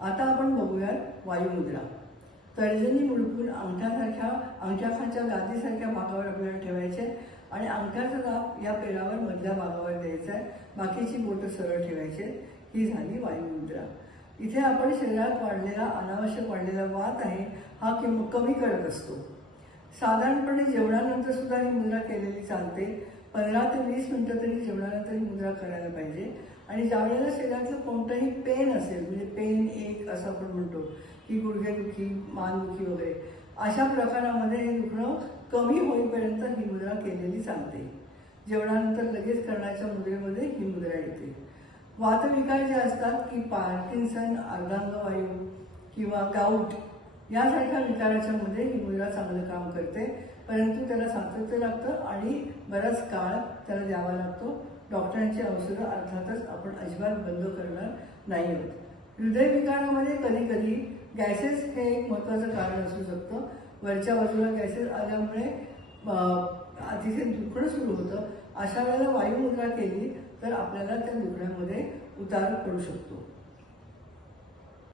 आता आपण बघूयात वायुमुद्रा। तर्जनी मुडपून अंगठ्याखालच्या गादीसारख्या भागावर आपल्याला ठेवायचे आणि अंगठ्याचा दाब या पेरावर मधल्या भागावर द्यायचा आहे, बाकीची बोटं सरळ ठेवायचे। ही झाली वायुमुद्रा। इथे आपण शरीरात अनावश्यक वाढलेला वात आहे हा कमी करत असतो। साधारणपणे जेवणानंतर सुद्धा ही मुद्रा केलेली चालते। 15 ते 20 मिनिटं तरी जेवणानंतर ही मुद्रा करायला पाहिजे। आणि ज्यावेळेला शरीरातलं कोणतंही पेन असेल, म्हणजे पेन एक असं आपण म्हणतो की गुडघेदुखी, मानदुखी वगैरे, अशा प्रकारामध्ये हे दुखणं कमी होईपर्यंत ही मुद्रा केलेली चालते। जेवणानंतर लगेच करण्याच्या मुद्रेमध्ये ही मुद्रा येते। वातविकार जे असतात की पार्किन्सन, अर्धांगवायू किंवा गाऊट यासारख्या विकाराच्या मध्ये ही मुद्रा चांगलं काम करते, परंतु त्याला सातत्य लागतं आणि बराच काळ त्याला द्यावा लागतो। डॉक्टरांची औषधं अर्थातच आपण अजिबात बंद करणार नाही आहोत। हृदयविकारामध्ये कधी कधी गॅसेस हे एक महत्त्वाचं कारण असू शकतं। वरच्या बाजूला गॅसेस आल्यामुळे तिथे दुखणं सुरू होतं। अशा वेळेला वायुमुद्रा केली तर आपल्याला त्या दुखण्यामध्ये उतार पडू शकतो।